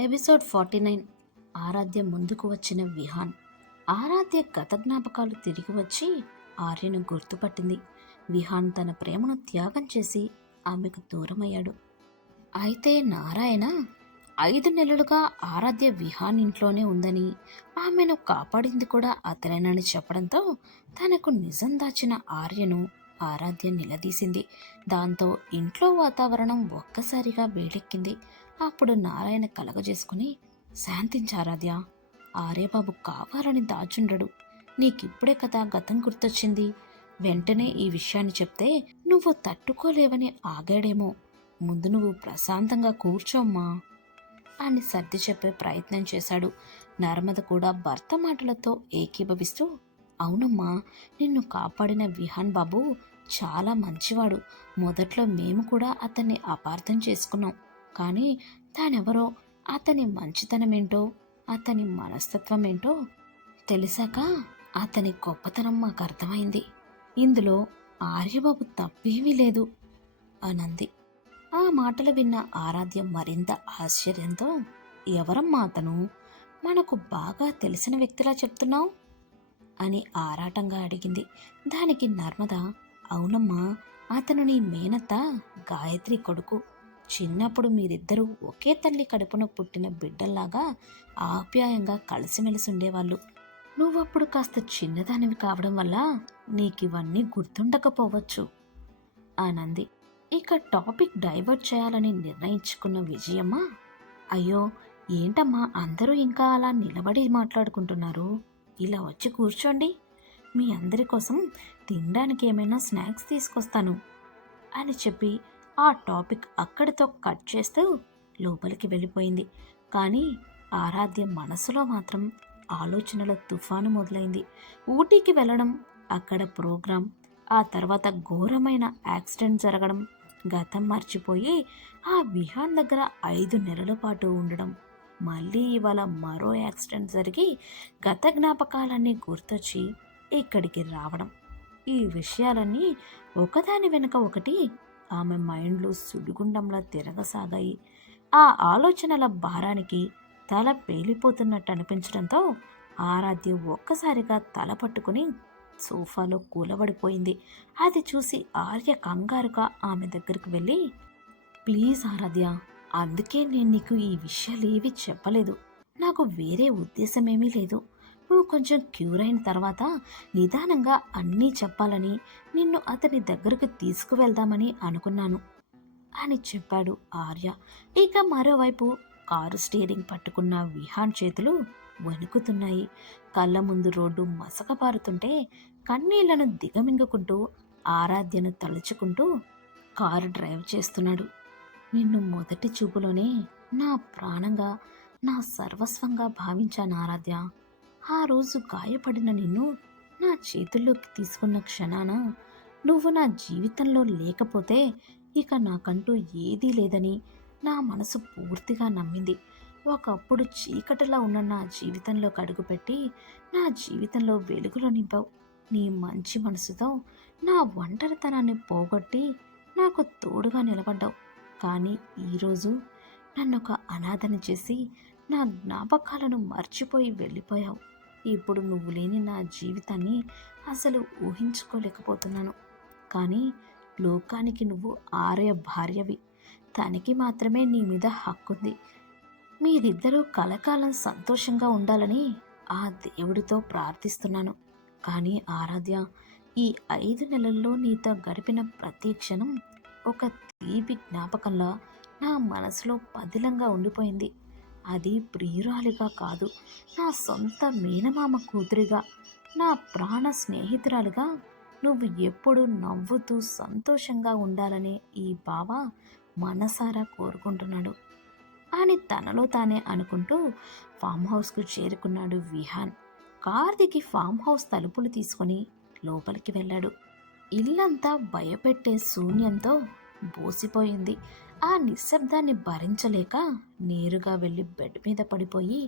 Episode 49. ఆరాధ్య ముందుకు వచ్చిన విహాన్. ఆరాధ్య గత జ్ఞాపకాలు తిరిగి వచ్చి ఆర్యను గుర్తుపట్టింది. విహాన్ తన ప్రేమను త్యాగం చేసి ఆమెకు దూరమయ్యాడు. అయితే నారాయణ 5 నెలలుగా ఆరాధ్య విహాన్ ఇంట్లోనే ఉందని, ఆమెను కాపాడింది కూడా అతనేనని చెప్పడంతో తనకు నిజం దాచిన ఆర్యను ఆరాధ్య నిలదీసింది. దాంతో ఇంట్లో వాతావరణం ఒక్కసారిగా వేడెక్కింది. అప్పుడు నారాయణ కలగజేసుకుని, శాంతించారాధ్య, ఆర్యబాబు కావాలని దాచుండడు. నీకిప్పుడే కదా గతం గుర్తొచ్చింది. వెంటనే ఈ విషయాన్ని చెప్తే నువ్వు తట్టుకోలేవని ఆగాడేమో. ముందు నువ్వు ప్రశాంతంగా కూర్చోమ్మా అని సర్ది చెప్పే ప్రయత్నం చేశాడు. నర్మద కూడా భర్త మాటలతో ఏకీభవిస్తూ, అవునమ్మా, నిన్ను కాపాడిన విహాన్ బాబు చాలా మంచివాడు. మొదట్లో మేము కూడా అతన్ని అపార్థం చేసుకున్నాం. కానీ తానెవరో, అతని మంచితనమేంటో, అతని మనస్తత్వం ఏంటో తెలిసాక అతని గొప్పతనం మాకు అర్థమైంది. ఇందులో ఆర్యబాబు తప్పేమీ లేదు అనంది. ఆ మాటలు విన్న ఆరాధ్య మరింత ఆశ్చర్యంతో, ఎవరమ్మా అతను? మనకు బాగా తెలిసిన వ్యక్తిలా చెప్తున్నావు అని ఆరాటంగా అడిగింది. దానికి నర్మద, అవునమ్మా, అతను నీ మేనత్త గాయత్రి కొడుకు. చిన్నప్పుడు మీరిద్దరూ ఒకే తల్లి కడుపున పుట్టిన బిడ్డల్లాగా ఆప్యాయంగా కలిసిమెలిసి ఉండేవాళ్ళు. నువ్వప్పుడు కాస్త చిన్నదానివి కావడం వల్ల నీకివన్నీ గుర్తుండకపోవచ్చు అనంది. ఇక టాపిక్ డైవర్ట్ చేయాలని నిర్ణయించుకున్న విజయమ్మ, అయ్యో ఏంటమ్మా అందరూ ఇంకా అలా నిలబడి మాట్లాడుకుంటున్నారు? ఇలా వచ్చి కూర్చోండి. మీ అందరి కోసం తినడానికి ఏమైనా స్నాక్స్ తీసుకొస్తాను అని చెప్పి ఆ టాపిక్ అక్కడితో కట్ చేస్తూ లోపలికి వెళ్ళిపోయింది. కానీ ఆరాధ్య మనసులో మాత్రం ఆలోచనల తుఫాను మొదలైంది. ఊటీకి వెళ్ళడం, అక్కడ ప్రోగ్రాం, ఆ తర్వాత ఘోరమైన యాక్సిడెంట్ జరగడం, గతం మర్చిపోయి ఆ విహాన్ దగ్గర 5 నెలల పాటు ఉండడం, మళ్ళీ ఇవాళ మరో యాక్సిడెంట్ జరిగి గత జ్ఞాపకాలన్నీ గుర్తొచ్చి ఇక్కడికి రావడం, ఈ విషయాలన్నీ ఒకదాని వెనుక ఒకటి ఆమె మైండ్లో సుడిగుండంలా తిరగసాగాయి. ఆ ఆలోచనల భారానికి తల పేలిపోతున్నట్టు అనిపించడంతో ఆరాధ్య ఒక్కసారిగా తల పట్టుకుని సోఫాలో కూలబడిపోయింది. అది చూసి ఆర్య కంగారుగా ఆమె దగ్గరికి వెళ్ళి, ప్లీజ్ ఆరాధ్య, అందుకే నేను నీకు ఈ విషయాలేవి చెప్పలేదు. నాకు వేరే ఉద్దేశమేమీ లేదు. నువ్వు కొంచెం క్యూర్ అయిన తర్వాత నిదానంగా అన్నీ చెప్పాలని, నిన్ను అతని దగ్గరకు తీసుకువెళ్దామని అనుకున్నాను అని చెప్పాడు ఆర్య. ఇక మరోవైపు కారు స్టీరింగ్ పట్టుకున్న విహాన్ చేతులు వణుకుతున్నాయి. కళ్ళ ముందు రోడ్డు మసకపారుతుంటే కన్నీళ్లను దిగమింగుకుంటూ ఆరాధ్యను తలుచుకుంటూ కారు డ్రైవ్ చేస్తున్నాడు. నిన్ను మొదటి చూపులోనే నా ప్రాణంగా, నా సర్వస్వంగా భావించాను ఆరాధ్య. ఆ రోజు గాయపడిన నిన్ను నా చేతుల్లోకి తీసుకున్న క్షణాన నువ్వు నా జీవితంలో లేకపోతే ఇక నాకంటూ ఏదీ లేదని నా మనసు పూర్తిగా నమ్మింది. ఒకప్పుడు చీకటిలా ఉన్న నా జీవితంలో అడుగుపెట్టి నా జీవితంలో వెలుగులో నింపావు. నీ మంచి మనసుతో నా ఒంటరితనాన్ని పోగొట్టి నాకు తోడుగా నిలబడ్డావు. కానీ ఈరోజు నన్నొక అనాథని చేసి నా జ్ఞాపకాలను మర్చిపోయి వెళ్ళిపోయావు. ఇప్పుడు నువ్వు లేని నా జీవితాన్ని అసలు ఊహించుకోలేకపోతున్నాను. కానీ లోకానికి నువ్వు ఆర్య భార్యవి. తనకి మాత్రమే నీ మీద హక్కుంది. మీరిద్దరూ కలకాలం సంతోషంగా ఉండాలని ఆ దేవుడితో ప్రార్థిస్తున్నాను. కానీ ఆరాధ్య, ఈ 5 నెలల్లో నీతో గడిపిన ప్రతి క్షణం ఒక తీపి జ్ఞాపకంలా నా మనసులో పదిలంగా ఉండిపోయింది. అది ప్రియురాలిగా కాదు, నా సొంత మేనమామ కూతురిగా, నా ప్రాణ స్నేహితురాలిగా నువ్వు ఎప్పుడు నవ్వుతూ సంతోషంగా ఉండాలనే ఈ బావ మనసారా కోరుకుంటున్నాడు అని తనలో తానే అనుకుంటూ ఫామ్ హౌస్కు చేరుకున్నాడు విహాన్. కార్ దిగి ఫామ్ హౌస్ తలుపులు తీసుకుని లోపలికి వెళ్ళాడు. ఇల్లంతా భయపెట్టే శూన్యంతో బోసిపోయింది. ఆ నిశ్శబ్దాన్ని భరించలేక నేరుగా వెళ్ళి బెడ్ మీద పడిపోయి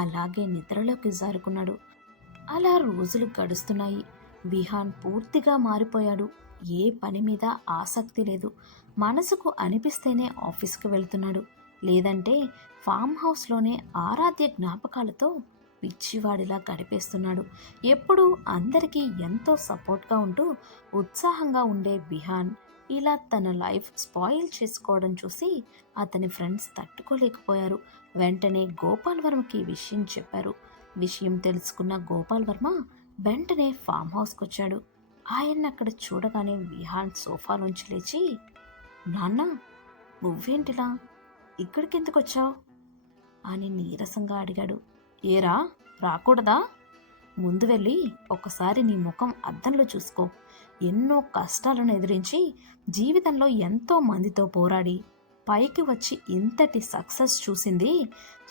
అలాగే నిద్రలోకి జారుకున్నాడు. అలా రోజులు గడుస్తున్నాయి. విహాన్ పూర్తిగా మారిపోయాడు. ఏ పని మీద ఆసక్తి లేదు. మనసుకు అనిపిస్తేనే ఆఫీస్కి వెళ్తున్నాడు. లేదంటే ఫామ్ హౌస్లోనే ఆరాధ్య జ్ఞాపకాలతో పిచ్చివాడిలా గడిపేస్తున్నాడు. ఎప్పుడూ అందరికీ ఎంతో సపోర్ట్గా ఉంటూ ఉత్సాహంగా ఉండే విహాన్ ఇలా తన లైఫ్ స్పాయిల్ చేసుకోవడం చూసి అతని ఫ్రెండ్స్ తట్టుకోలేకపోయారు. వెంటనే గోపాల్ వర్మకి ఈ విషయం చెప్పారు. విషయం తెలుసుకున్న గోపాల్ వర్మ వెంటనే ఫామ్ హౌస్కి వచ్చాడు. ఆయన్ని అక్కడ చూడగానే విహాన్ సోఫాలోంచి లేచి, నాన్న, నువ్వేంటిలా ఇక్కడికెందుకు వచ్చావు అని నీరసంగా అడిగాడు. ఏరా, రాకూడదా? ముందు వెళ్ళి ఒకసారి నీ ముఖం అద్దంలో చూసుకో. ఎన్నో కష్టాలను ఎదిరించి జీవితంలో ఎంతో మందితో పోరాడి పైకి వచ్చి ఇంతటి సక్సెస్ చూసింది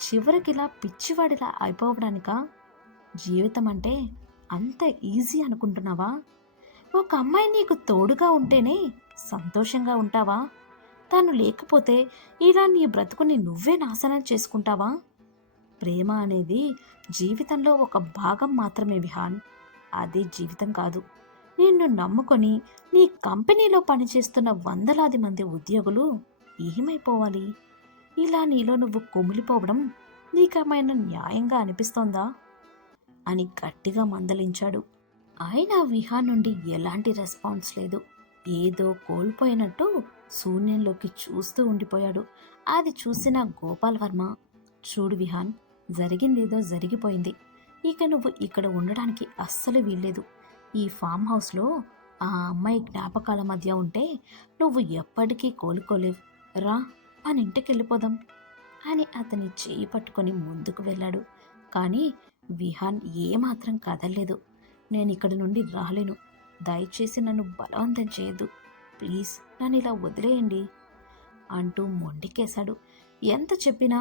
చివరికిలా పిచ్చివాడిలా అయిపోవడానికా? జీవితం అంటే అంత ఈజీ అనుకుంటున్నావా? ఒక అమ్మాయి నీకు తోడుగా ఉంటేనే సంతోషంగా ఉంటావా? తను లేకపోతే ఇలా నీ బ్రతుకుని నువ్వే నాశనం చేసుకుంటావా? ప్రేమ అనేది జీవితంలో ఒక భాగం మాత్రమే విహాన్, అది జీవితం కాదు. నిన్ను నమ్ముకొని నీ కంపెనీలో పనిచేస్తున్న వందలాది మంది ఉద్యోగులు ఏమైపోవాలి? ఇలా నీలో నువ్వు కుమిలిపోవడం నీకేమైనా న్యాయంగా అనిపిస్తోందా అని గట్టిగా మందలించాడు. అయినా విహాన్ నుండి ఎలాంటి రెస్పాన్స్ లేదు. ఏదో కోల్పోయినట్టు శూన్యంలోకి చూస్తూ ఉండిపోయాడు. అది చూసిన గోపాల్ వర్మ, చూడు విహాన్, జరిగిందేదో జరిగిపోయింది. ఇక నువ్వు ఇక్కడ ఉండడానికి అస్సలు వీల్లేదు. ఈ ఫామ్ హౌస్లో ఆ అమ్మాయి జ్ఞాపకాల మధ్య ఉంటే నువ్వు ఎప్పటికీ కోలుకోలేవు. రా, మన ఇంటికి వెళ్ళిపోదాం అని అతని చేయి పట్టుకొని ముందుకు వెళ్ళాడు. కానీ విహాన్ ఏమాత్రం కదల్లేదు. నేను ఇక్కడి నుండి రాలేను. దయచేసి నన్ను బలవంతం చేయొద్దు. ప్లీజ్, నన్ను ఇలా వదిలేయండి అంటూ మొండికేశాడు. ఎంత చెప్పినా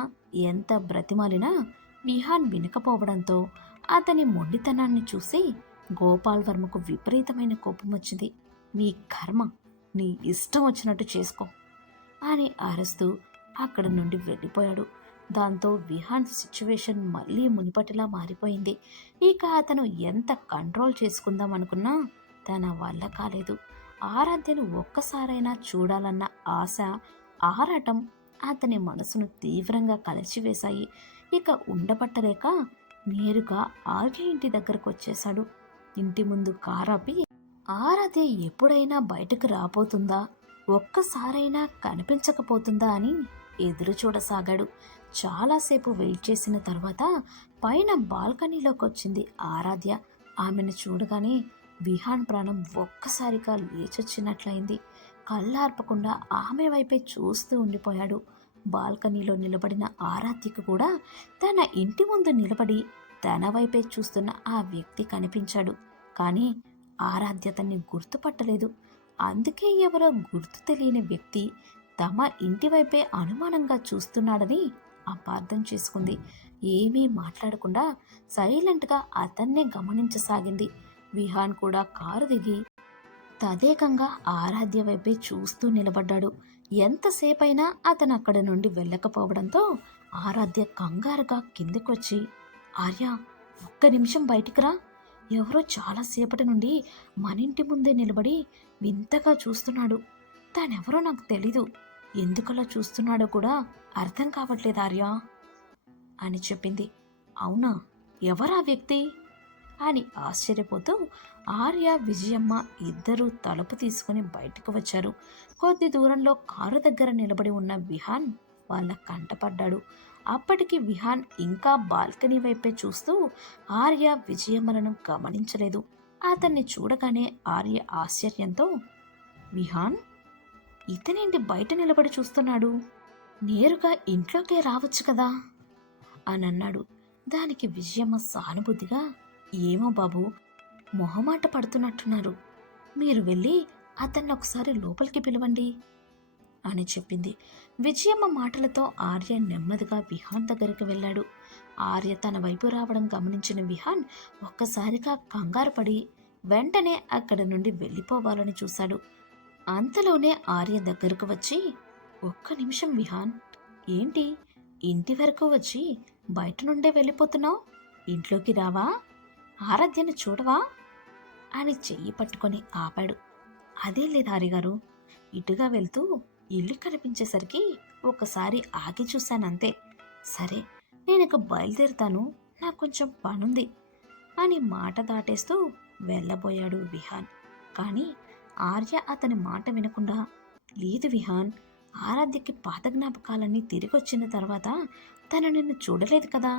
ఎంత బ్రతిమాలినా విహాన్ వినకపోవడంతో అతని మొండితనాన్ని చూసి గోపాల్ వర్మకు విపరీతమైన కోపం వచ్చింది. నీ కర్మ, నీ ఇష్టం వచ్చినట్టు చేసుకో అని అరుస్తూ అక్కడి నుండి వెళ్ళిపోయాడు. దాంతో విహాన్ సిచ్యువేషన్ మళ్ళీ మునిపటిలా మారిపోయింది. ఇక అతను ఎంత కంట్రోల్ చేసుకుందాం అనుకున్నా తన వల్ల కాలేదు. ఆరాధ్యను ఒక్కసారైనా చూడాలన్న ఆశ, ఆరాటం అతని మనసును తీవ్రంగా కలిచివేశాయి. ఇక ఉండబట్టలేక నేరుగా ఆర్య ఇంటి దగ్గరకు వచ్చేశాడు. ఇంటి ముందు కారాపి ఆరాధ్య ఎప్పుడైనా బయటకు రాబోతుందా, ఒక్కసారైనా కనిపించకపోతుందా అని ఎదురు చూడసాగాడు. చాలాసేపు వెయిట్ చేసిన తర్వాత పైన బాల్కనీలోకి వచ్చింది ఆరాధ్య. ఆమెను చూడగానే విహాన్ ప్రాణం ఒక్కసారిగా లేచొచ్చినట్లయింది. కళ్ళార్పకుండా ఆమె వైపే చూస్తూ ఉండిపోయాడు. బాల్కనీలో నిలబడిన ఆరాధ్యకు కూడా తన ఇంటి ముందు నిలబడి తన వైపే చూస్తున్న ఆ వ్యక్తి కనిపించాడు. కానీ ఆరాధ్య తన్ని గుర్తుపట్టలేదు. అందుకే ఎవరో గుర్తు తెలియని వ్యక్తి తమ ఇంటి వైపే అనుమానంగా చూస్తున్నాడని అపార్థం చేసుకుంది. ఏమీ మాట్లాడకుండా సైలెంట్గా అతన్నే గమనించసాగింది. విహాన్ కూడా కారు దిగి తదేకంగా ఆరాధ్య వైపే చూస్తూ నిలబడ్డాడు. ఎంతసేపైనా అతను అక్కడ నుండి వెళ్ళకపోవడంతో ఆరాధ్య కంగారుగా కిందకొచ్చి, ఆర్య, ఒక్క నిమిషం బయటికి రా. ఎవరో చాలాసేపటి నుండి మన ఇంటి ముందే నిలబడి వింతగా చూస్తున్నాడు. తానెవరో నాకు తెలీదు. ఎందుకలా చూస్తున్నాడో కూడా అర్థం కావట్లేదు ఆర్య అని చెప్పింది. అవునా, ఎవరా వ్యక్తి అని ఆశ్చర్యపోతూ ఆర్య, విజయమ్మ ఇద్దరూ తలుపు తీసుకుని బయటకు వచ్చారు. కొద్ది దూరంలో కారు దగ్గర నిలబడి ఉన్న విహాన్ వాళ్ళ కంటపడ్డాడు. అప్పటికి విహాన్ ఇంకా బాల్కనీ వైపే చూస్తూ ఆర్య, విజయమ్మలను గమనించలేదు. అతన్ని చూడగానే ఆర్య ఆశ్చర్యంతో, విహాన్, ఇతనేంటి బయట నిలబడి చూస్తున్నాడు? నేరుగా ఇంట్లోకే రావచ్చు కదా అని అన్నాడు. దానికి విజయమ్మ సానుభూతిగా, ఏమో బాబు, మొహమాట పడుతున్నట్టున్నారు. మీరు వెళ్ళి అతన్ని ఒకసారి లోపలికి పిలవండి అని చెప్పింది. విజయమ్మ మాటలతో ఆర్య నెమ్మదిగా విహాన్ దగ్గరికి వెళ్ళాడు. ఆర్య తన వైపు రావడం గమనించిన విహాన్ ఒక్కసారిగా కంగారు పడి వెంటనే అక్కడి నుండి వెళ్ళిపోవాలని చూశాడు. అంతలోనే ఆర్య దగ్గరకు వచ్చి, ఒక్క నిమిషం విహాన్, ఏంటి ఇంటి వరకు వచ్చి బయట నుండే వెళ్ళిపోతున్నావు? ఇంట్లోకి రావా? ఆరాధ్యను చూడవా అని చెయ్యి పట్టుకొని ఆపాడు. అదేం లేదు ఆర్యగారు, ఇటుగా వెళ్తూ ఇల్లు కనిపించేసరికి ఒకసారి ఆగి చూశానంతే. సరే, నేనిక బయలుదేరుతాను, నాకు కొంచెం పనుంది అని మాట దాటేస్తూ వెళ్ళబోయాడు విహాన్. కానీ ఆర్య అతని మాట వినకుండా, లేదు విహాన్, ఆరాధ్యకి పాత జ్ఞాపకాలన్నీ తిరిగొచ్చిన తర్వాత తను నిన్ను చూడలేదు కదా,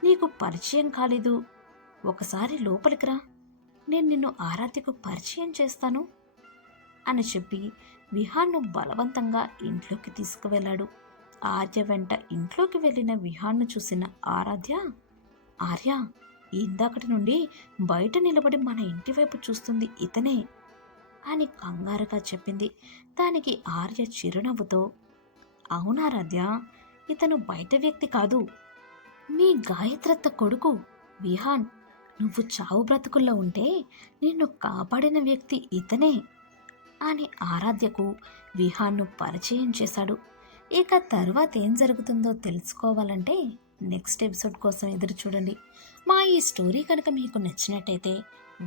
నీకు పరిచయం కాలేదు. ఒకసారి లోపలికి రా, నేను నిన్ను ఆరాధ్యకు పరిచయం చేస్తాను అని చెప్పి విహాన్ను బలవంతంగా ఇంట్లోకి తీసుకువెళ్ళాడు. ఆర్య వెంట ఇంట్లోకి వెళ్ళిన విహాన్ను చూసిన ఆరాధ్య, ఆర్య, ఇందాకటి నుండి బయట నిలబడి మన ఇంటి వైపు చూస్తుంది ఇతనే అని కంగారుగా చెప్పింది. దానికి ఆర్య చిరునవ్వుతో, అవునారాధ్య, ఇతను బయట వ్యక్తి కాదు, మీ గాయత్రత్త కొడుకు విహాన్. నువ్వు చావు బ్రతుకుల్లో ఉంటే నిన్ను కాపాడిన వ్యక్తి ఇతనే అని ఆరాధ్యకు విహాన్ను పరిచయం చేశాడు. ఇక తర్వాత ఏం జరుగుతుందో తెలుసుకోవాలంటే నెక్స్ట్ ఎపిసోడ్ కోసం ఎదురు చూడండి. మా ఈ స్టోరీ కనుక మీకు నచ్చినట్టయితే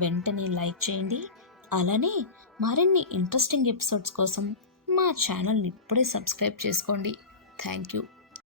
వెంటనే లైక్ చేయండి. అలానే మరిన్ని ఇంట్రెస్టింగ్ ఎపిసోడ్స్ కోసం మా ఛానల్ని ఇప్పుడే సబ్స్క్రైబ్ చేసుకోండి. Thank you.